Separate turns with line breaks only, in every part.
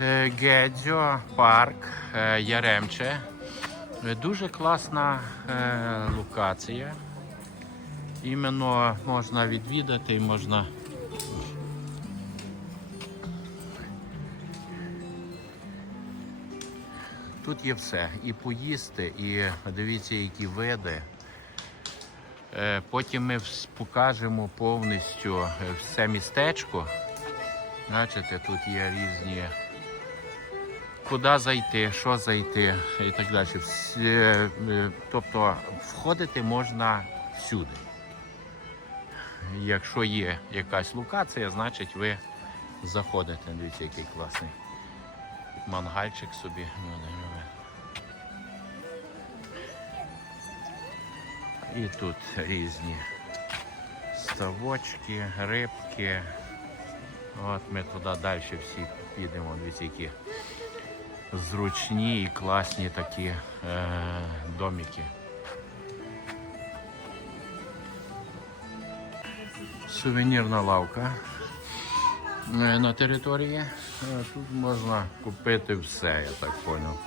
Е, Гедзьо, парк, е, Яремче. Е, Дуже класна локація. Іменно можна відвідати, можна. Тут є все. І поїсти, і дивіться, які види. Потім ми покажемо повністю все містечко. Бачите, тут є різні. Куди зайти, що зайти і так далі. Е, Тобто входити можна всюди. Якщо є якась локація, значить ви заходите. Дивіться, який класний мангальчик собі. Ну. І тут різні ставочки, рибки. От ми туди далі всі підемо. Дивіться, які зручні і класні такі е, домики. Сувенірна лавка е, на території. Е, Тут можна купити все, я так зрозумів.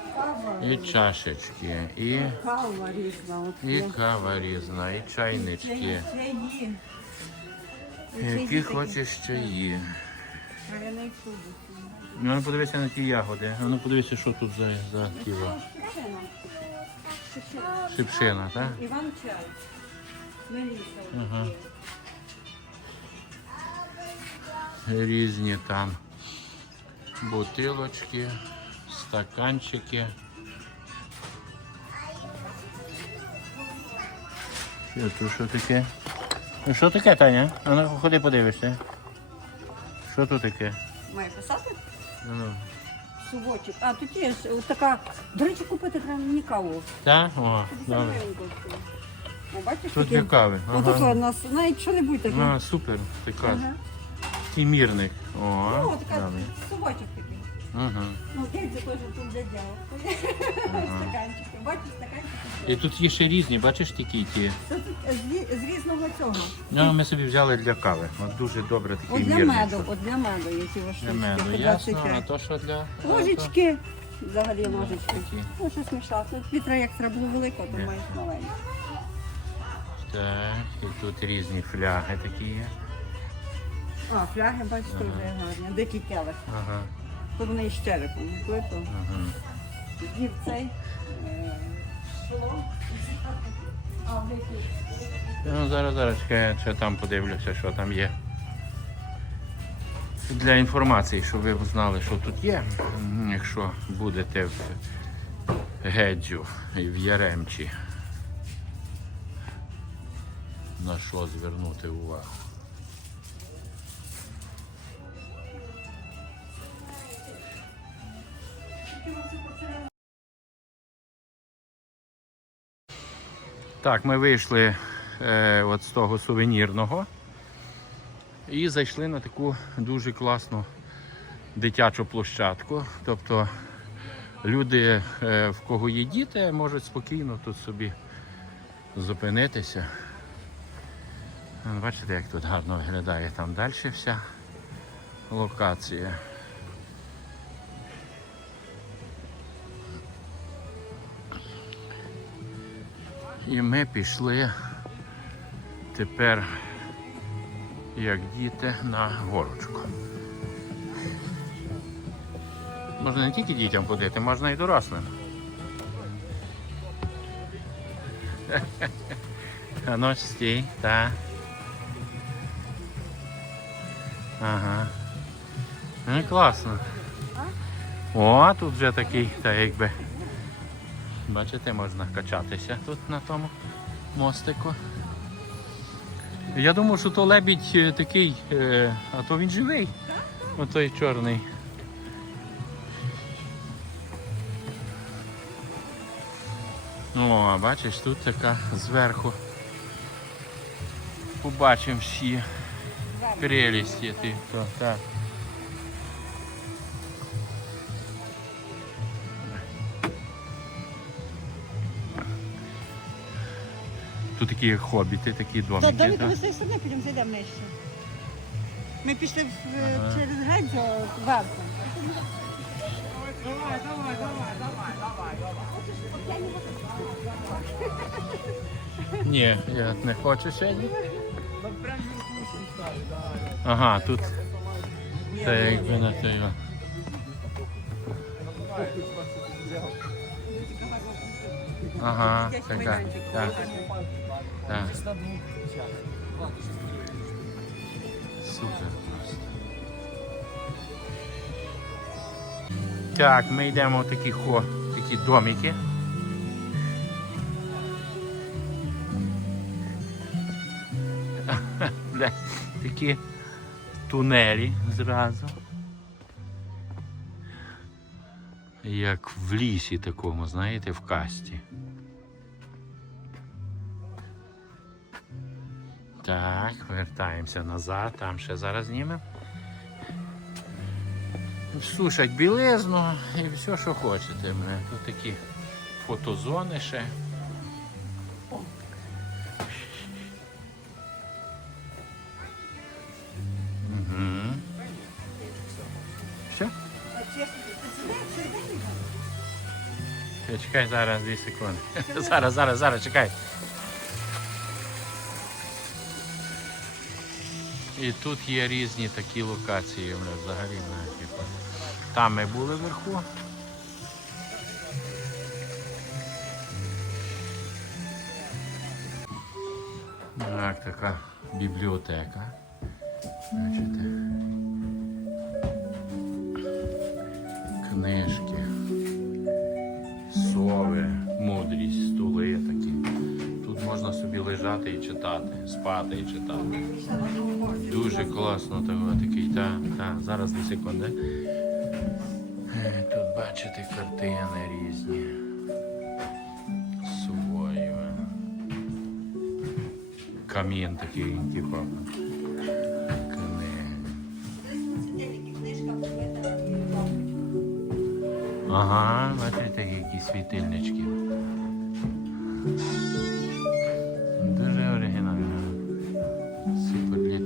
І чашечки, і,
Кава різна.
і кава різна, і чайнички. Які хочеш чаї. Ну, ну подивися на ті ягоди. Ну подивися, що тут за, за тіло. Шипшина, так?
Іван чай.
Ага. Різні там бутилочки, стаканчики. Що тут що таке? Ну що таке, Таня? А ну ходи подивишся. Що тут таке?
Має писати?
Ну.
Сувочок. А, тут є ж от така. До речі, купити треба мені каву.
Так? О, добре.
О, бачиш,
Тут
такі?
є кави.
Ось тут
Ага.
у нас навіть що-небудь таке.
А, супер, така.
Ага.
І мірник. О,
Ну, така
добре.
сувочок такий.
Ага.
Ну, дивіться, теж тут дядя. Стаканчики. Бачиш, стаканчики.
І тут є ще різні, бачиш такі ті.
Це тут з, з різного цього.
Ну, ми собі взяли для кави. От дуже добре такий
От для меду, от для меду, які ваші
Для меду, ясно. А то що для?
Ложечки. Взагалі ложечки.
такі.
Ну, щось мішати. Вітра як треба було велико, то маєш маленьку.
Так, і тут різні фляги такі є.
А, фляги, бачите, вже гарні. Дикий келих.
Ага,
Тут вони із черепом. Плиту.
ага.
З'їв цей.
Ну, зараз, зараз я ще там подивлюся, що там є. Для інформації, щоб ви знали, що тут є. Якщо будете в Гедзю і в Яремчі. На що звернути увагу? Так, ми вийшли е, от з того сувенірного і зайшли на таку дуже класну дитячу площадку. Тобто люди, е, в кого є діти, можуть спокійно тут собі зупинитися. Бачите, як тут гарно виглядає там далі вся локація. І ми пішли тепер, як діти, на горочку. Можна не тільки дітям ходити, можна і дорослим. А ну стій, так. Ага. Ну класно. О, тут вже такий, та якби. Бачите, можна качатися тут на тому мостику. Я думав, що то лебідь е, такий, е, а то він живий. Отой чорний. О, бачиш, тут така зверху. Побачимо всі прелісті. То, так. Тут такі хобіти, такі домики.
Далі коли цей сюди, підемо зайдемо нижче. Ми пішли в-
Ага.
через Гедзо верхом.
Ні, я не хочу сьогодні. Ага, тут це якби на той. о. Ага, така.
майданчик.
Так, так. Супер просто. Так, ми йдемо в такі, хо, такі домики. Бля, такі тунелі зразу. Як в лісі такому, знаєте, в касті. Так, вертаємося назад, там ще зараз знімемо. Сушать білизну і все, що хочете. Мене. Тут такі фотозони ще. Чекай, Чекай зараз дві секунди. Зараз, зараз, зараз, чекай. І тут є різні такі локації взагалі. типу. Там ми були вверху. Так, така бібліотека. Бачите. Книжки сови, мудрість, лежати і читати, спати і читати. Дуже класно того такий. Та, та, зараз дві секунди. Е, Тут бачите картини різні. Свої. Камін такий, типу. Ага, бачите, які світильнички.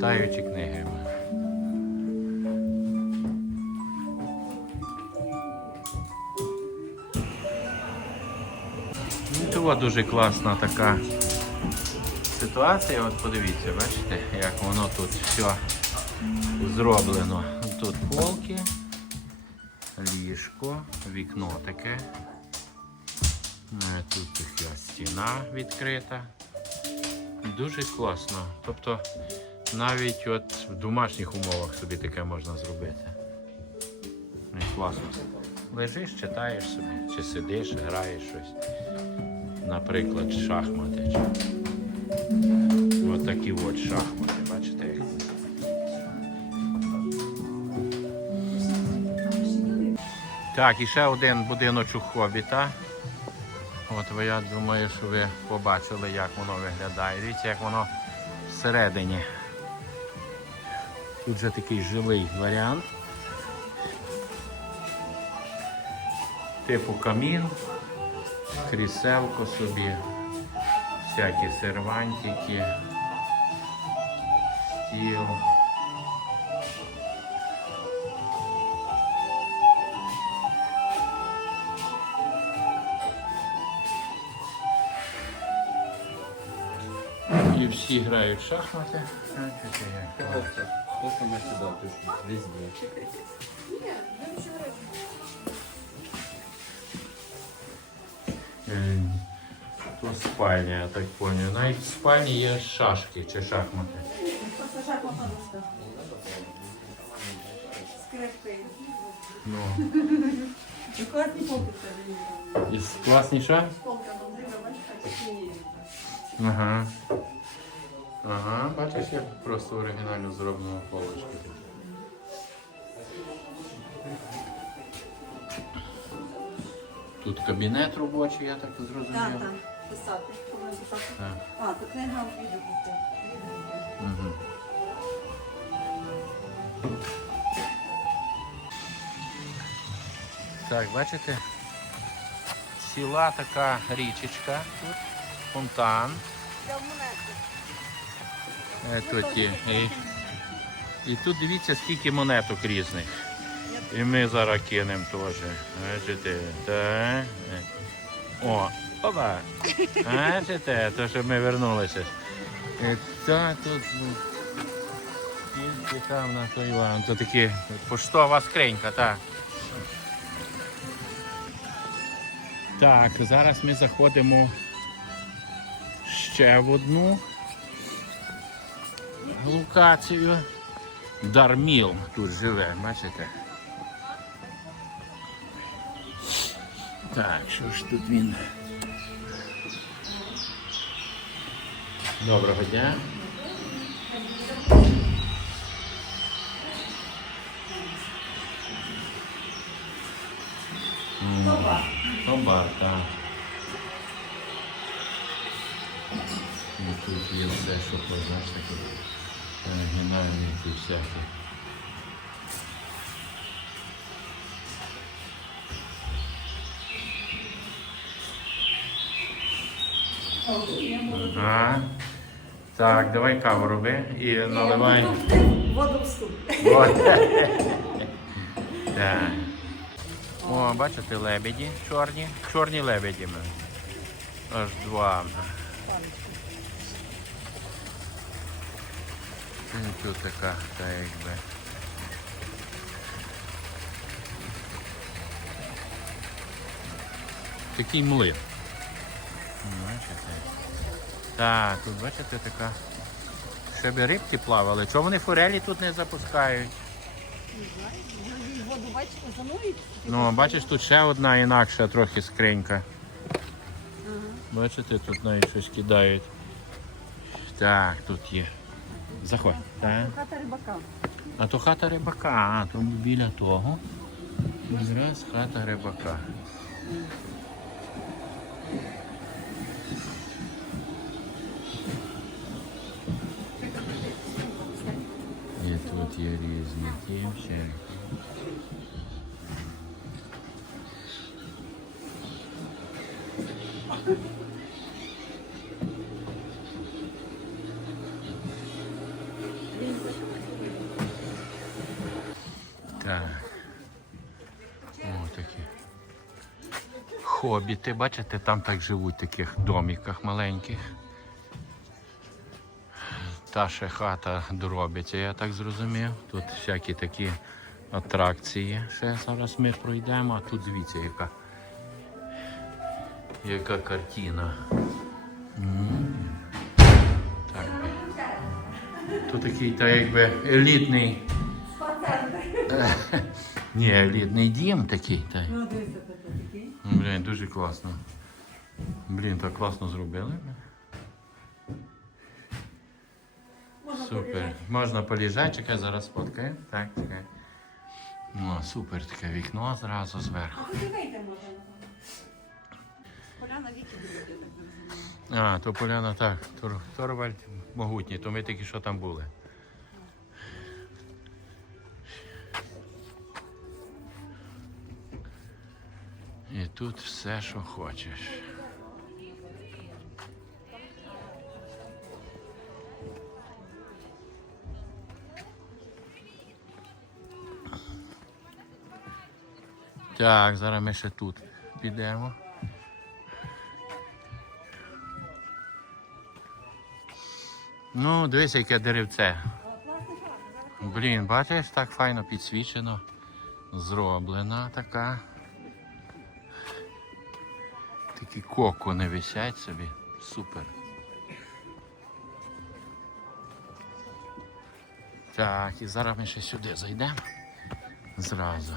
Літаючі книги. Того дуже класна така ситуація. От подивіться, бачите, як воно тут все зроблено. Тут полки ліжко, вікно таке. Тут така стіна відкрита. Дуже класно. Тобто навіть от в домашніх умовах собі таке можна зробити. Ну, класно. Лежиш, читаєш собі, чи сидиш, граєш щось. Наприклад, шахмати. От такі от шахмати, бачите, як. Так, і ще один будиночок хобіта. От ви, я думаю, що ви побачили, як воно виглядає. Дивіться, як воно всередині. Тут же такий жилий варіант. Типу камін, кріселко собі, всякі сервантики, стіл. І всі грають в шахмати. Як.
Сколько мы сюда пришли? Везде.
Е, То спальня, я так понял. Навіть в спальні є шашки чи шахмати.
Просто шахматна доска. Скрипки.
Ну.
І класні полки.
І класніша?
Полка там дивна, бачиш, так сині.
Ага. Ага, бачиш, як просто оригінально зроблено полочки. Тут кабінет робочий, я так зрозумів.
Так, так, писати.
Так.
А, то книга відео.
Мгм. Так, бачите? Ціла така річечка тут, фонтан.
Для монети.
Е, Тут. І, і тут дивіться, скільки монеток різних. І ми зараз кинемо теж. Бачите, так. О, опа. Бачите, то що ми вернулися. І Та тут. ну, Тільки там на той ван. То такі поштова скринька, так. Так, зараз ми заходимо ще в одну локацію. Дарміл тут живе, бачите? Так, що ж тут він? Доброго дня.
Тоба.
Тоба, так. І тут є все, що познаєш таке. Оригінальні ці всякі. А, так, давай каву роби і наливай.
Воду в суп.
Так. О, бачите, лебеді чорні. Чорні лебеді. ми. Аж два. І тут така, та якби. Такий млин. Бачите? Так, тут бачите така. Ще би рибки плавали. Чому вони форелі тут не запускають?
Воду, бачите, занурюють.
Ну, бачиш, тут ще одна інакша трохи скринька. Бачите, тут навіть щось кидають. Так, тут є. Заходь. Так.
Хата рибака.
А то хата рибака, а то біля того. Якраз хата рибака. І тут є різні ті всі. Так. Хобіти, бачите, там так живуть в таких доміках маленьких. Та ще хата доробиться, я так зрозумів. Тут всякі такі атракції. Ще зараз ми пройдемо, а тут дивіться, яка, яка картина. Так. Тут такий та якби елітний. Ні, елітний дім такий. Та. Блін, дуже класно. Блін, так класно зробили.
Можна
Супер.
полежати.
Можна поліжати, чекай, зараз фоткаємо. Так, чекай. Ну, супер, таке вікно зразу зверху.
А і вийти можна. Поляна віки буде, так розумію.
А, то поляна так. Тор, Торвальд могутній, то ми тільки що там були. І тут все, що хочеш. Так, зараз ми ще тут підемо. Ну, дивись, яке деревце. Блін, бачиш, так файно підсвічено. Зроблена така. Такі кокони висять собі. Супер. Так, і зараз ми ще сюди зайдемо. Зразу.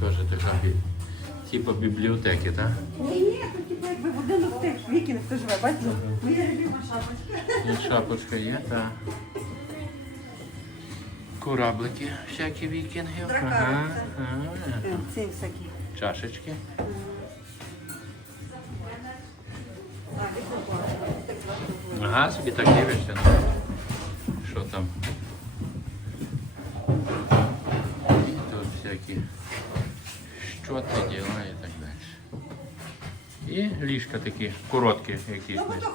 Теж така бі... типу бібліотеки, так?
Ні, ні, тут типу якби будинок тих вікінг, хто живе, бачите? Моя любима шапочка.
І шапочка є, так. Кораблики всякі вікінгів. Ага.
Е, Ці всякі.
Чашечки. Ага, собі так дивишся. ну. Що там? І тут всякі щоти діла і так далі. І ліжка такі, короткі якісь.
Ну.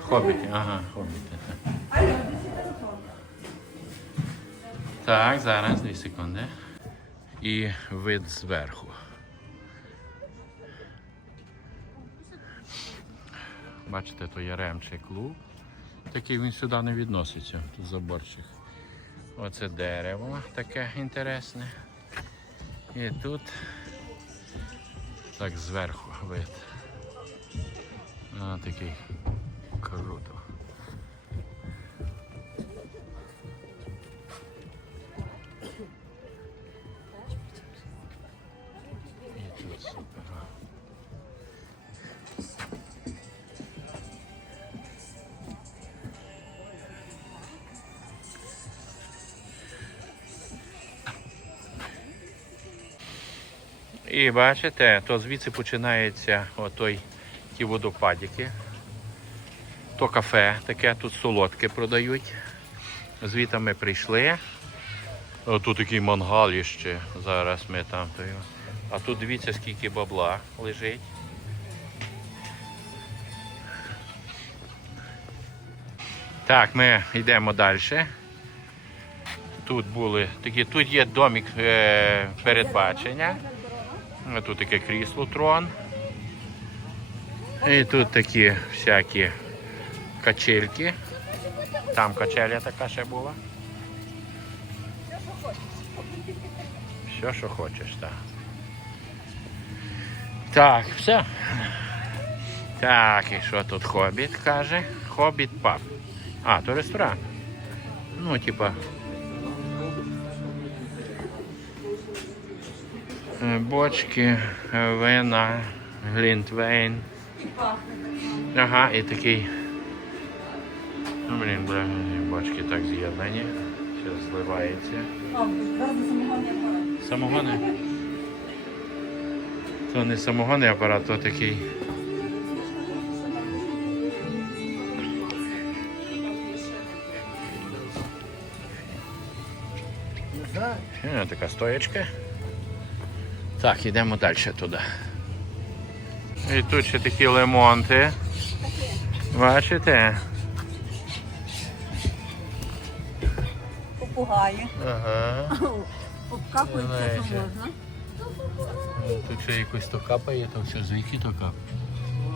Хобіти, ага, хобіти. Так, зараз, дві секунди. І вид зверху. Бачите, то Яремчий клуб. Такий він сюди не відноситься, тут заборчик. Оце дерево таке інтересне. І тут так зверху вид. А, такий круто. І бачите, то звідси починається отой ті водопадики. То кафе таке, тут солодке продають. Звідти ми прийшли. О, тут такий мангал є ще. Зараз ми там. А тут дивіться, скільки бабла лежить. Так, ми йдемо далі. Тут були такі, тут є домик е, передбачення. А Тут таке крісло трон. І тут такі всякі качельки. Там качеля така ще була. Все, що хочеш, так. Так, все. Так, і що тут хобіт каже? Хобіт паб. А, то ресторан. Ну, типа. Бочки, е, вина, глінтвейн. Ага, і такий. Ну, блін, бля, бочки так з'єднані. Зливається.
Зараз самогонний.
Самогони. То не самогонний апарат, то такий. Е, Така стоячка. Так, йдемо далі туди. І тут ще такі лимонти. Бачите?
Попугаї.
Ага.
Обкапують що можна.
Тут ще якось то капає, то все звідки то капає.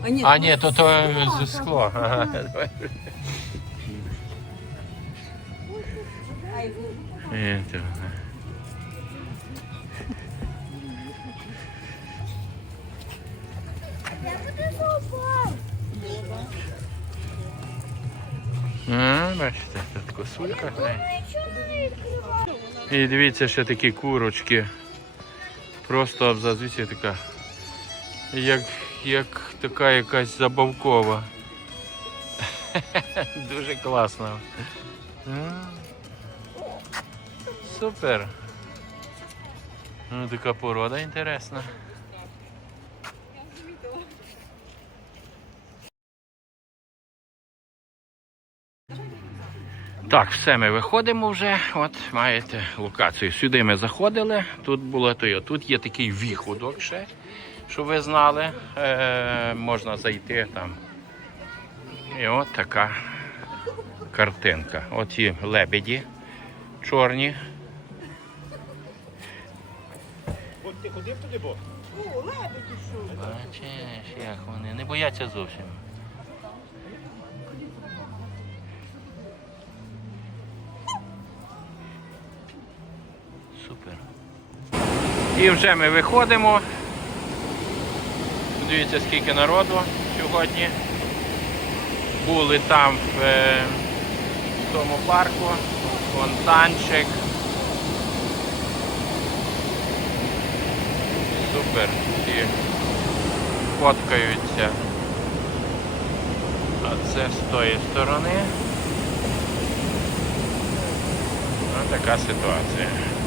А ні,
А, ні, то то з скло. Ага. І тут косулька. І дивіться, ще такі курочки. Просто абзац, така. Як, як така якась забавкова. Дуже класно. Супер. Ну, така порода інтересна. Так, все, ми виходимо вже. От маєте локацію. Сюди ми заходили. Тут було то. є. Тут є такий віходок ще, щоб ви знали. Е, можна зайти там. І от така картинка. Оці лебеді чорні.
От ти ходив туди, бо?
Бачиш, як вони не бояться зовсім. Супер. І вже ми виходимо. Дивіться, скільки народу сьогодні. Були там в, е, в тому парку, фонтанчик. Супер. Всі фоткаються. А це з тої сторони. Ось така ситуація.